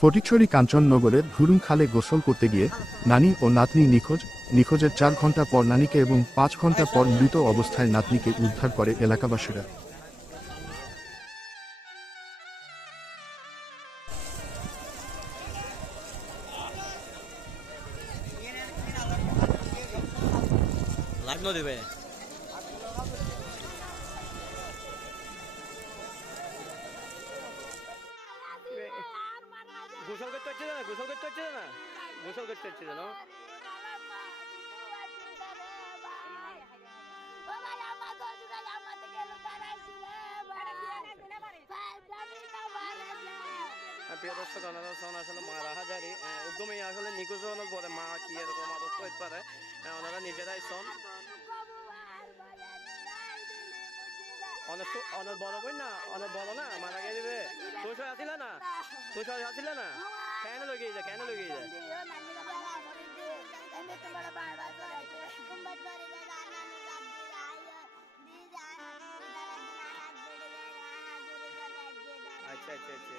ফটিকছড়ি কাঞ্চননগরের ধুরুং খালে গোসল করতে গিয়ে নানি ও নাতনি নিখোঁজের 4 ঘন্টা পর নানিকে এবং 5 ঘন্টা পর মৃত অবস্থায় নাতনিকে উদ্ধার করে এলাকাবাসীরা। গোসল করতে হচ্ছে না, গোসল করতে হচ্ছে না, গোসল করতে হচ্ছে না। প্রিয় দর্শক, আসলে মারা হাজারি উদ্যমে আসলে নিখোঁজ হওয়ার পরে মা কি এরকম অবস্থা হতে পারে, ওনারা নিজেরাই শোন অনেক বড় বই না, অনেক বড় না, মারা গিয়ে দিবে। তুই আসিল না, তুই আসিল না, কেন লগে যায়, কেন লগে যায়? আচ্ছা আচ্ছা আচ্ছা।